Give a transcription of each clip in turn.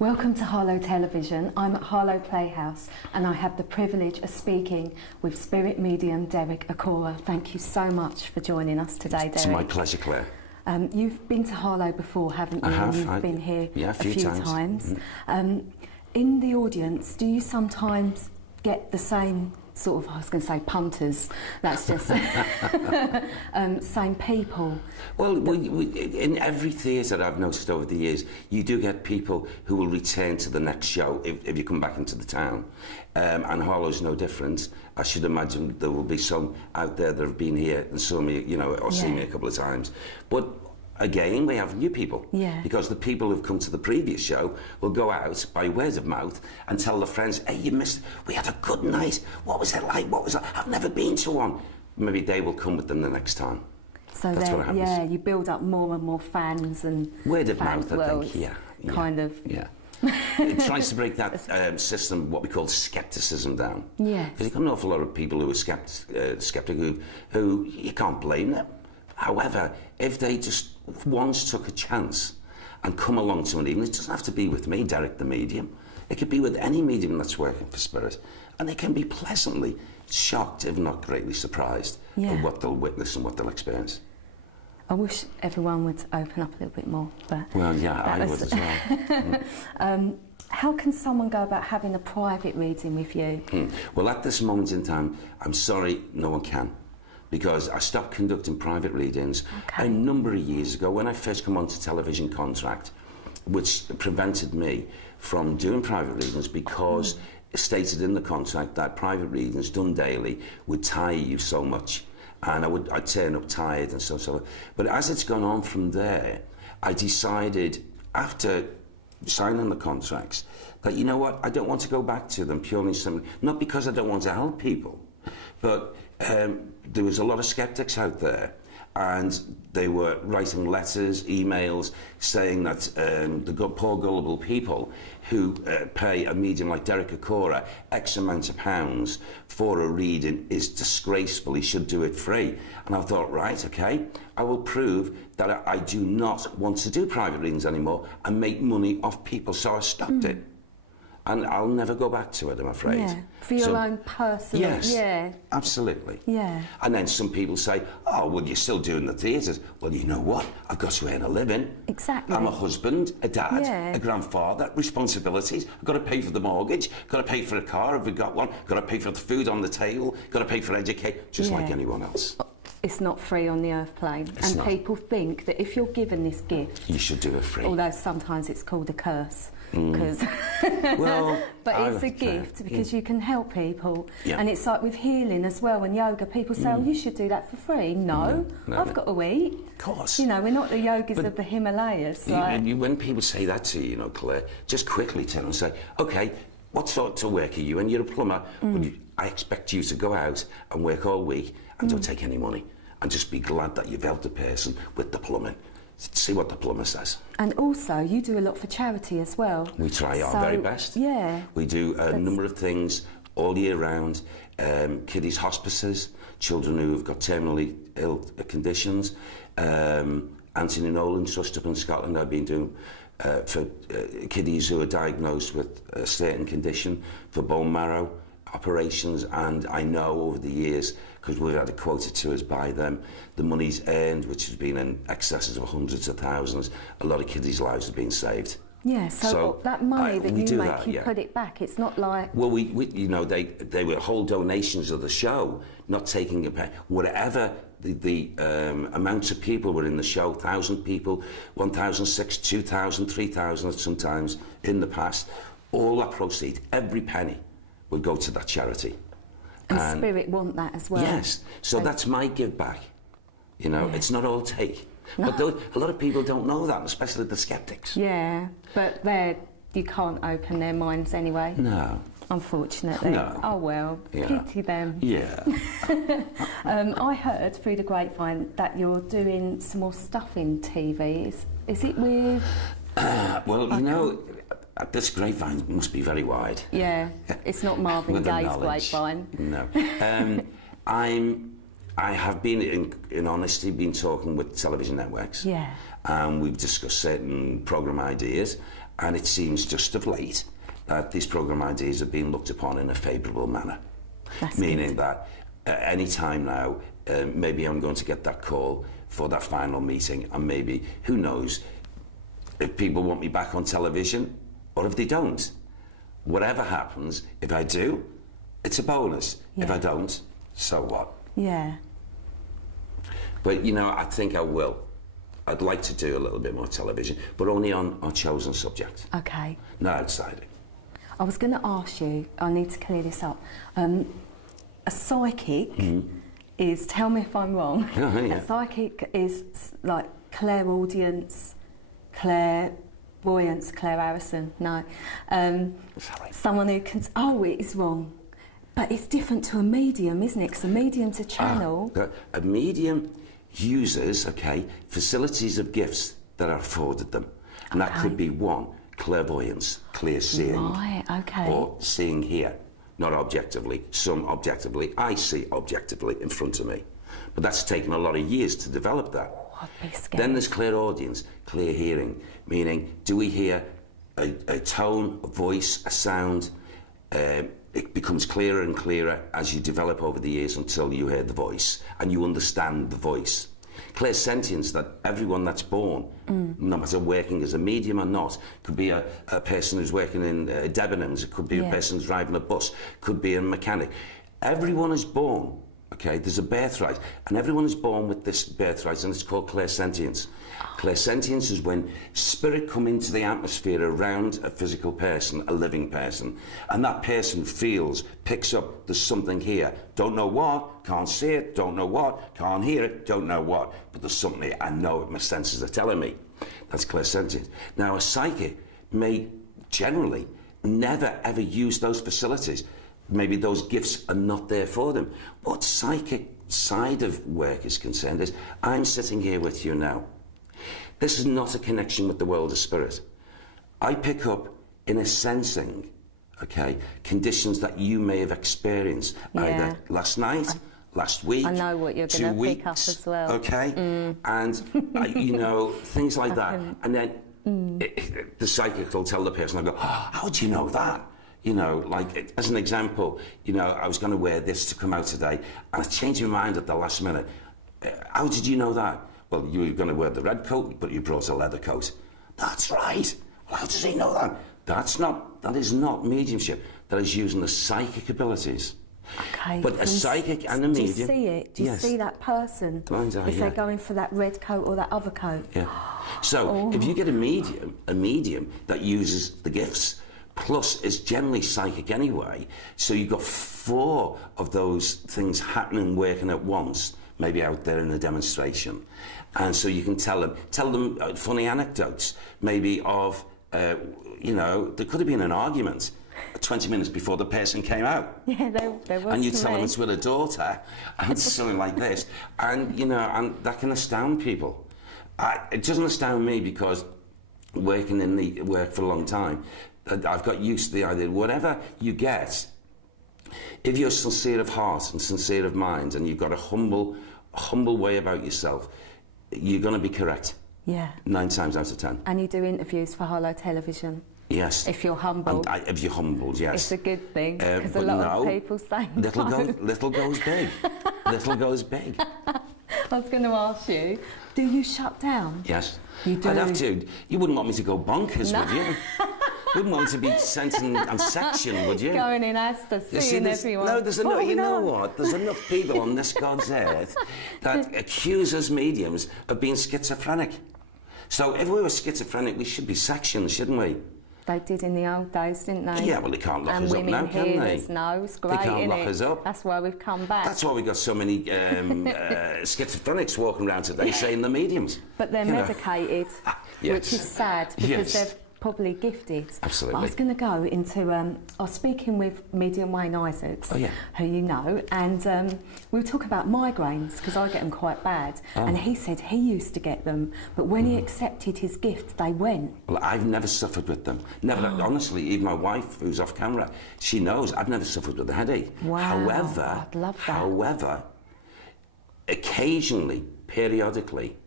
Welcome to Harlow Television. I'm at Harlow Playhouse and I have the privilege of speaking with spirit medium Derek Acorah. Thank you so much for joining us today, Derek. It's my pleasure, Claire. You've been to Harlow before, haven't you? I have. You've been here a few times. In the audience, do you sometimes get the same sort of, I was going to say punters, that's just same people? Well, in every theatre I've noticed over the years, you do get people who will return to the next show if you come back into the town. And Harlow's no different. I should imagine there will be some out there that have been here and saw me, you know, or seen me a couple of times. But again, we have new people. Yeah. Because the people who've come to the previous show will go out by word of mouth and tell their friends, hey, you missed, we had a good night. What was it like? What was that? I've never been to one. Maybe they will come with them the next time. So that's what happens. Yeah, you build up more and more fans and word of mouth, I think, yeah. Kind of. Yeah. It tries to break that system, what we call scepticism, down. Yes. Because you've got an awful lot of people who are sceptical who you can't blame them. However, if they just once took a chance and come along to an evening, it doesn't have to be with me, Derek the medium. It could be with any medium that's working for spirit, and they can be pleasantly shocked, if not greatly surprised, at what they'll witness and what they'll experience. I wish everyone would open up a little bit more, but... Well, yeah, I would as well. How can someone go about having a private reading with you? Well, at this moment in time, I'm sorry, no one can. Because I stopped conducting private readings a number of years ago when I first come onto television contract, which prevented me from doing private readings because it stated in the contract that private readings done daily would tire you so much, and I'd turn up tired and so. But as it's gone on from there, I decided after signing the contracts that, you know what, I don't want to go back to them purely simply, not because I don't want to help people, but there was a lot of skeptics out there, and they were writing letters, emails, saying that the poor gullible people who pay a medium like Derek Acorah X amount of pounds for a reading is disgraceful, he should do it free. And I thought, right, okay, I will prove that I do not want to do private readings anymore and make money off people, so I stopped it. And I'll never go back to it, I'm afraid. Yeah, for your own personal... Yes, yeah. Absolutely. Yeah. And then some people say, oh, well, you're still doing the theatres. Well, you know what? I've got to earn a living. Exactly. I'm a husband, a dad, a grandfather, responsibilities. I've got to pay for the mortgage, got to pay for a car if we've got one, got to pay for the food on the table, got to pay for education, just like anyone else. It's not free on the earth plane. It's not. People think that if you're given this gift... You should do it free. Although sometimes it's called a curse. Because well, but it's a gift because you can help people, and it's like with healing as well and yoga. People say, "Oh, you should do that for free." No, I've got to eat. Of course, you know, we're not the yogis of the Himalayas. When people say that to you, you know, Claire, just quickly turn and say, "Okay, what sort of work are you? And you're a plumber. Well, I expect you to go out and work all week and don't take any money, and just be glad that you've helped a person with the plumbing." See what the plumber says. And also, you do a lot for charity as well. We try our very best. Yeah. We do a number of things all year round. Kiddies' hospices, children who have got terminally ill conditions. Anthony Nolan Trust up in Scotland, I've been doing for kiddies who are diagnosed with a certain condition, for bone marrow operations, and I know over the years, because we've had it quoted to us by them, the money's earned, which has been in excesses of hundreds of thousands. A lot of kiddies' lives have been saved. Yeah, so that money that you make, you put it back. It's not like... Well, we you know, they were whole donations of the show, not taking a pay. Whatever the amounts of people were in the show, 1,000 people, 1,600, 2,000, 3,000 sometimes in the past, all that proceeds, every penny, would go to that charity. And Spirit want that as well. Yes, so that's my give back. You know, it's not all take. No. But a lot of people don't know that, especially the skeptics. Yeah, but you can't open their minds anyway. No. Unfortunately. No. Oh well, pity them. Yeah. I heard through the grapevine that you're doing some more stuff in TV. Is it with... well, you know, this grapevine must be very wide. Yeah, it's not Marvin Gaye's grapevine. No. I have been, in honesty, been talking with television networks. Yeah. And we've discussed certain programme ideas, And it seems just of late that these programme ideas are being looked upon in a favourable manner. That's meaning good. that any time now, maybe I'm going to get that call for that final meeting, and maybe, who knows, if people want me back on television, or if they don't. Whatever happens, if I do, it's a bonus. If I don't, so what? Yeah. But, you know, I think I will. I'd like to do a little bit more television, but only on our chosen subject. Okay. Not outside it. I was going to ask you, I need to clear this up. A psychic is, tell me if I'm wrong, Yeah. a psychic is like clairaudience, clairvoyance, Claire Harrison, no. Sorry. Someone who can, oh, it is wrong. But it's different to a medium, isn't it? Because a medium's a channel. A medium uses, facilities of gifts that are afforded them. And that could be one, clairvoyance, clear seeing. Right, okay. Or seeing here, not objectively, some objectively, I see objectively in front of me. But that's taken a lot of years to develop that. I'd be scared. Then there's clairaudience, clear hearing, meaning do we hear a tone, a voice, a sound? It becomes clearer and clearer as you develop over the years until you hear the voice and you understand the voice. Clairsentience, that everyone that's born, no matter working as a medium or not, could be a person who's working in Debenhams, it could be a person who's driving a bus, could be a mechanic. Everyone is born, there's a birthright, and everyone is born with this birthright, and it's called clairsentience. Clairsentience is when spirit come into the atmosphere around a physical person, a living person, and that person feels, picks up, there's something here. Don't know what, can't see it, don't know what, can't hear it, don't know what, but there's something here, I know it, my senses are telling me. That's clairsentience. Now, a psychic may generally never ever use those facilities. Maybe those gifts are not there for them. What psychic side of work is concerned is, I'm sitting here with you now. This is not a connection with the world of spirit. I pick up in a sensing, conditions that you may have experienced either last night, last week, I know what you're 2 going to weeks, pick up as well. And you know, things like that. And then the psychic will tell the person, I go, oh, how do you know that? You know, like, as an example, you know, I was going to wear this to come out today, and I changed my mind at the last minute. How did you know that? Well, you were going to wear the red coat, but you brought a leather coat. That's right. Well, how does he know that? That is not mediumship. That is using the psychic abilities. Okay. But a psychic and a medium... Do you see it? Do you see that person? Blind eye, if they're going for that red coat or that other coat? Yeah. So, if you get a medium that uses the gifts, plus is generally psychic anyway, so you've got 4 of those things happening, working at once, maybe out there in a demonstration. And so you can tell them funny anecdotes, maybe of, you know, there could have been an argument 20 minutes before the person came out. Yeah, there was. And you tell them it's with a daughter, and something like this. And, you know, and that can astound people. It doesn't astound me because working in the work for a long time, I've got used to the idea, whatever you get, if you're sincere of heart and sincere of mind, and you've got a humble way about yourself, you're going to be correct. Yeah. 9 times out of 10. And you do interviews for Hello Television. Yes. If you're humble. And if you're humbled, yes. It's a good thing, because a lot of people say little goes big. Little goes big. I was going to ask you, do you shut down? Yes. You do? I'd have to. You wouldn't want me to go bonkers, would you? Wouldn't want me to be sent and sectioned, would you? Going in Asda, seeing everyone. No, there's enough. You know what? There's enough people on this God's earth that accuse us mediums of being schizophrenic. So if we were schizophrenic, we should be sectioned, shouldn't we? They did in the old days, didn't they? Yeah, well, they can't lock us up now, can they? No, it's great, they can't lock us up. That's why we've come back. That's why we've got so many schizophrenics walking around today saying they're mediums. But they're medicated, which is sad, because they're probably gifted. Absolutely. But I was going to go into, I was speaking with medium Wayne Isaacs, who you know, and we were talking about migraines, because I get them quite bad, and he said he used to get them, but when he accepted his gift, they went. Well, I've never suffered with them. Never, honestly, even my wife, who's off camera, she knows I've never suffered with a headache. Wow, however, I'd love that. However, occasionally, periodically,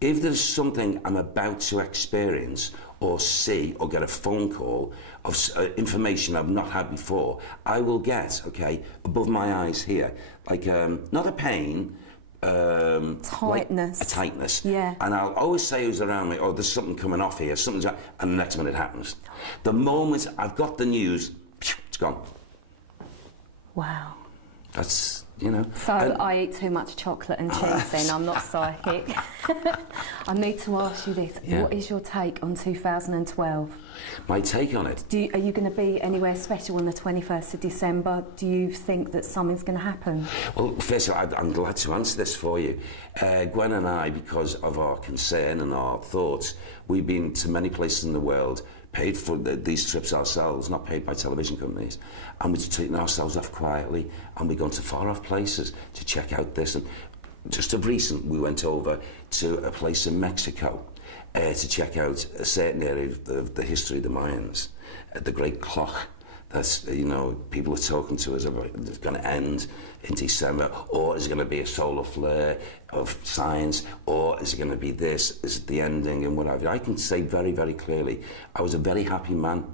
If there's something I'm about to experience or see or get a phone call of information I've not had before, I will get, okay, above my eyes here, like not a pain, tightness. Like a tightness. Yeah. And I'll always say who's around me, oh, there's something coming off here, something's, and the next minute it happens. The moment I've got the news, it's gone. Wow. That's, you know. So I eat too much chocolate and cheese then, I'm not psychic. I need to ask you this, what is your take on 2012? My take on it? Are you going to be anywhere special on the 21st of December? Do you think that something's going to happen? Well, first of all, I'm glad to answer this for you. Gwen and I, because of our concern and our thoughts, we've been to many places in the world, paid for these trips ourselves, not paid by television companies, and we're taking ourselves off quietly, and we're going to far off places to check out this. And just of recent, we went over to a place in Mexico to check out a certain area of the history of the Mayans, the great clock that's, you know, people are talking to us about it's going to end in December, or is it going to be a solar flare of science, or is it going to be this, is it the ending and whatever. I can say very, very clearly, I was a very happy man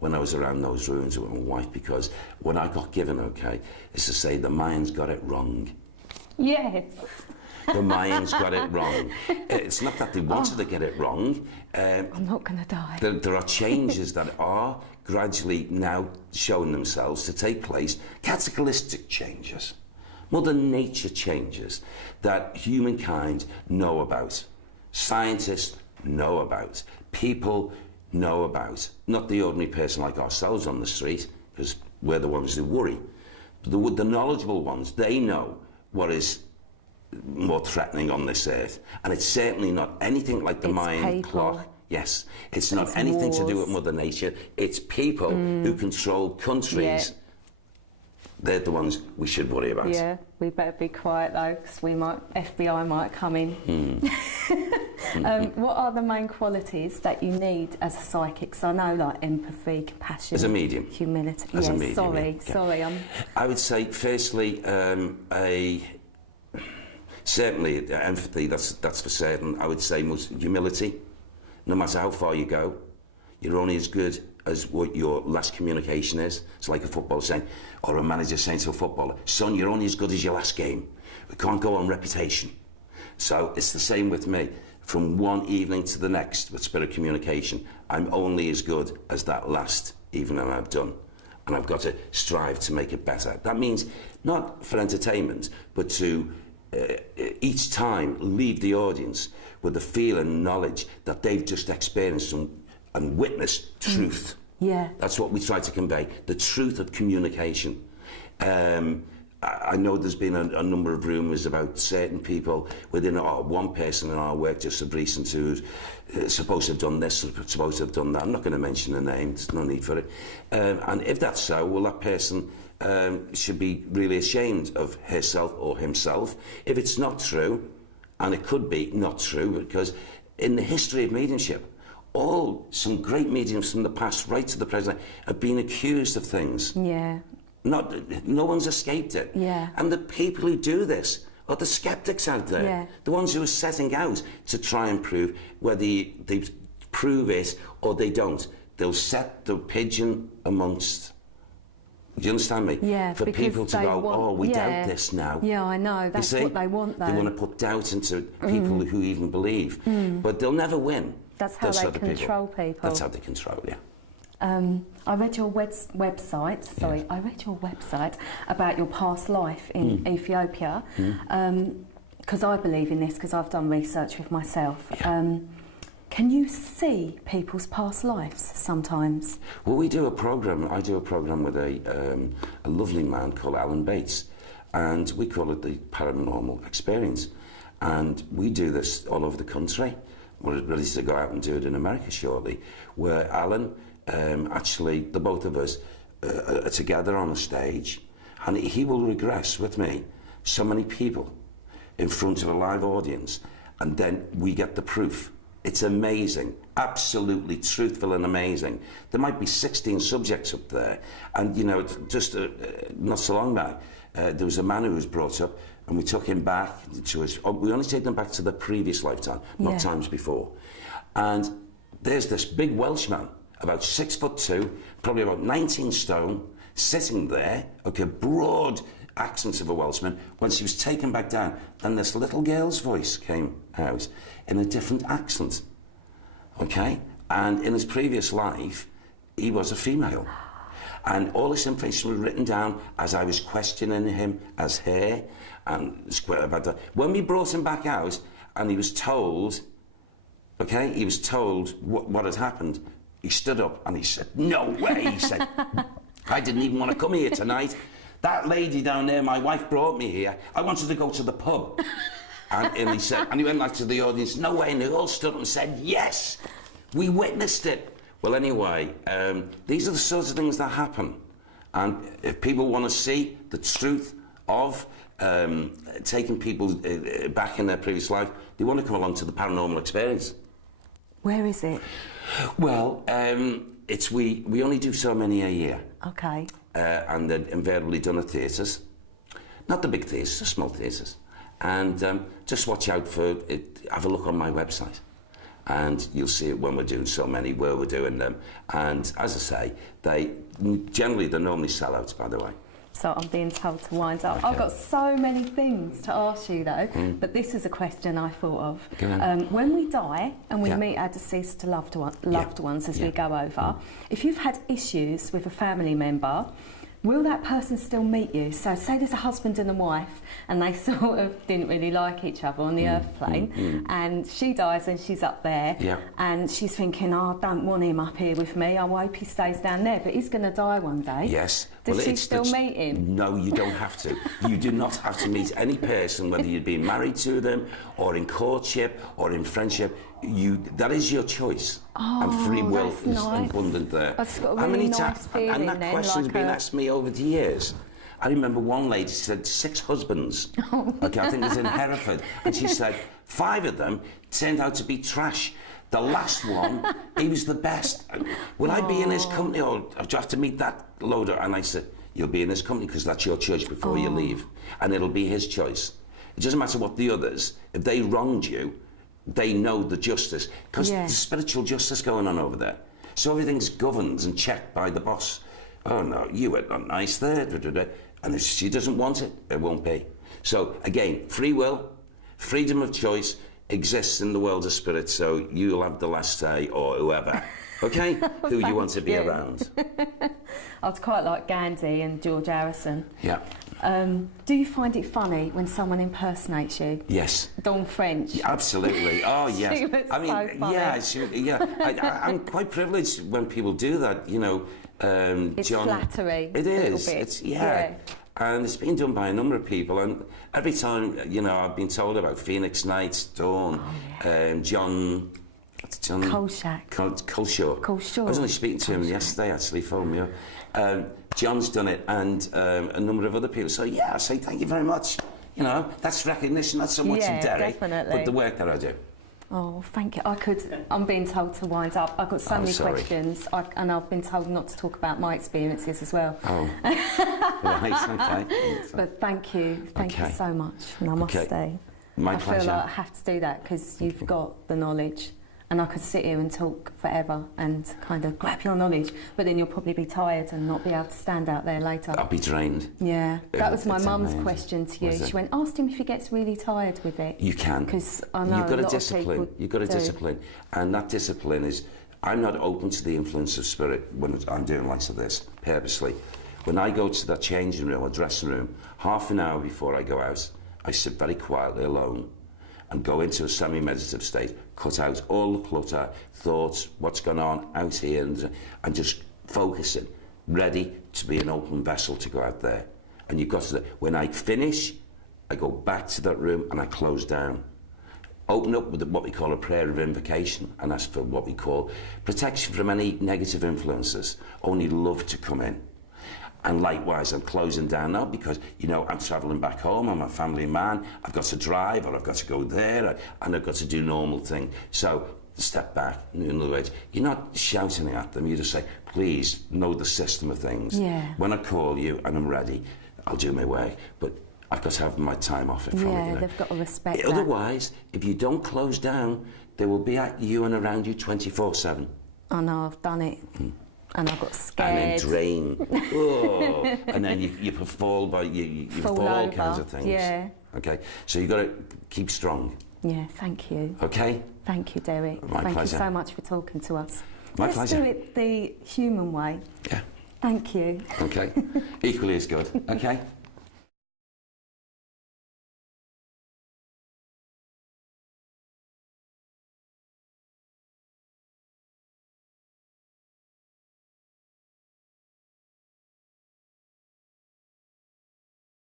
when I was around those ruins with my wife, because what I got given, okay, is to say the Mayans got it wrong. Yes. The Mayans got it wrong. It's not that they wanted to get it wrong. I'm not going to die. There are changes that are gradually now showing themselves to take place, cataclysmic changes, Mother Nature changes that humankind know about, scientists know about, people know about, not the ordinary person like ourselves on the street, because we're the ones who worry. But the knowledgeable ones, they know what is more threatening on this earth, and it's certainly not anything like the Mayan clock. Yes, it's not anything to do with Mother Nature. It's people who control countries. Yeah. They're the ones we should worry about. Yeah, we better be quiet though, because FBI might come in. What are the main qualities that you need as a psychic? So I know, like empathy, compassion, as a medium, humility. As a medium, sorry. I would say, firstly, certainly empathy. That's for certain. I would say most humility. No matter how far you go, you're only as good as what your last communication is. It's like a footballer saying, or a manager saying to a footballer, son, you're only as good as your last game. We can't go on reputation. So it's the same with me. From one evening to the next with spirit communication, I'm only as good as that last evening I've done. And I've got to strive to make it better. That means not for entertainment, but to each time leave the audience with the feel and knowledge that they've just experienced and witnessed truth. Yeah. That's what we try to convey, the truth of communication. I know there's been a number of rumours about certain people within one person in our work just of recent who's supposed to have done this, supposed to have done that. I'm not going to mention the name, there's no need for it. And if that's so, well, that person should be really ashamed of herself or himself. If it's not true, and it could be not true, because in the history of mediumship, some great mediums from the past right to the present have been accused of things. Yeah. No one's escaped it. Yeah. And the people who do this are the skeptics out there. Yeah. The ones who are setting out to try and prove whether they prove it or they don't. They'll set the pigeon amongst. Do you understand me? Yeah, for people to go, we doubt this now. Yeah, I know. That's what they want, though. They want to put doubt into people who even believe. But they'll never win. That's how they control people. That's how they control, yeah. I read your website. Sorry, I read your website about your past life in Ethiopia. Because I believe in this, because I've done research with myself. Yeah. Can you see people's past lives sometimes? Well, I do a program with a lovely man called Alan Bates, and we call it the Paranormal Experience. And we do this all over the country. We're ready to go out and do it in America shortly, where Alan, actually, the both of us are together on a stage, and he will regress with me so many people in front of a live audience, and then we get the proof. It's amazing, absolutely truthful and amazing. There might be 16 subjects up there, and you know, just not so long back, there was a man who was brought up and we took him back to his... we only take them back to the previous lifetime, not times before. And there's this big Welshman, about 6'2", probably about 19 stone, sitting there, okay, broad accents of a Welshman. When she was taken back down, and this little girl's voice came out in a different accent, okay? And in his previous life, he was a female. And all this information was written down as I was questioning him as her, and about that. When we brought him back out, and he was told, okay, he was told what had happened, he stood up and he said, "No way," he said. "I didn't even want to come here tonight. That lady down there, my wife brought me here. I wanted to go to the pub." And he said, and he went back to the audience, "No way," and they all stood up and said, "Yes, we witnessed it." Well, anyway, these are the sorts of things that happen. And if people want to see the truth of taking people back in their previous life, they want to come along to the paranormal experience. Where is it? Well, we only do so many a year. Okay. And they're invariably done at theatres. Not the big theatres, the small theatres. And just watch out for it. Have a look on my website. And you'll see it when we're doing so many, where we're doing them. And as I say, they're normally sellouts, by the way. So I'm being told to wind up. Okay. I've got so many things to ask you though, but this is a question I thought of. When we die and we meet our deceased loved ones as we go over, if you've had issues with a family member, will that person still meet you? So say there's a husband and a wife and they sort of didn't really like each other on the earth plane, and she dies and she's up there and she's thinking, "Oh, I don't want him up here with me, I hope he stays down there," but he's going to die one day. Yes. Does she still meet him? No, you don't have to. You do not have to meet any person, whether you've been married to them or in courtship or in friendship. That is your choice. And free will is abundant there. I've got a really nice feeling and that question's been asked me over the years. I remember one lady said 6 husbands. Okay, I think it was in Hereford. And she said 5 of them turned out to be trash. The last one, he was the best. Will I be in his company, or do you have to meet that loader? And I said, "You'll be in his company because that's your choice before you leave. And it'll be his choice. It doesn't matter what the others, if they wronged you, they know the justice. Because there's spiritual justice going on over there. So everything's governed and checked by the boss. Oh no, you were not nice there. And if she doesn't want it, it won't be. So again, free will, freedom of choice exists in the world of spirit, so you'll have the last say, or whoever, okay? Who you want to be around. I'd quite like Gandhi and George Harrison. Yeah. Do you find it funny when someone impersonates you? Yes. Dawn French. Yeah, absolutely. Oh, yes. She was so funny. I'm quite privileged when people do that, you know. It's John, flattery. It is. Bit. It's and it's been done by a number of people, and every time, you know, I've been told about Phoenix Nights, Dawn, John Coleshaw. I was only speaking to him yesterday, actually, phoned me up. John's done it, and a number of other people. So yeah, I say thank you very much. You know, that's recognition, not so much in Derek, but the work that I do. Oh, thank you. I'm being told to wind up. I've got so many questions, and I've been told not to talk about my experiences as well. Oh, right, okay. But thank you so much. Namaste. My pleasure. I feel like I have to do that because you've got the knowledge, and I could sit here and talk forever and kind of grab your knowledge, but then you'll probably be tired and not be able to stand out there later. I'll be drained. Yeah, that was my mum's question to you. She went, "Ask him if he gets really tired with it." You can. Because I know you've got a lot a discipline. of people You've got a do. discipline, and that discipline is, I'm not open to the influence of spirit when I'm doing like this, purposely. When I go to that changing room or dressing room, half an hour before I go out, I sit very quietly alone and go into a semi-meditative state, cut out all the clutter, thoughts, what's going on out here, and just focusing, ready to be an open vessel to go out there. And you've got to, when I finish, I go back to that room and I close down. Open up with what we call a prayer of invocation, and ask for what we call protection from any negative influences, only love to come in. And likewise, I'm closing down now because, you know, I'm travelling back home, I'm a family man, I've got to drive, or I've got to go there, and I've got to do normal things. So, step back. In other words, you're not shouting at them, you just say, please, know the system of things. Yeah. When I call you and I'm ready, I'll do my way. But I've got to have my time off from it. Yeah, they've got to respect that. Otherwise, if you don't close down, they will be at you and around you 24/7. I know, I've done it. And I got scared. And then drain. Oh, and then you fall by you fall all over. kinds of things. Yeah. Okay, so you've got to keep strong. Yeah, thank you. Okay. Thank you, Derek. My thank pleasure. you so much for talking to us. My pleasure. Let's do it the human way. Yeah. Thank you. Okay. Equally as good. Okay.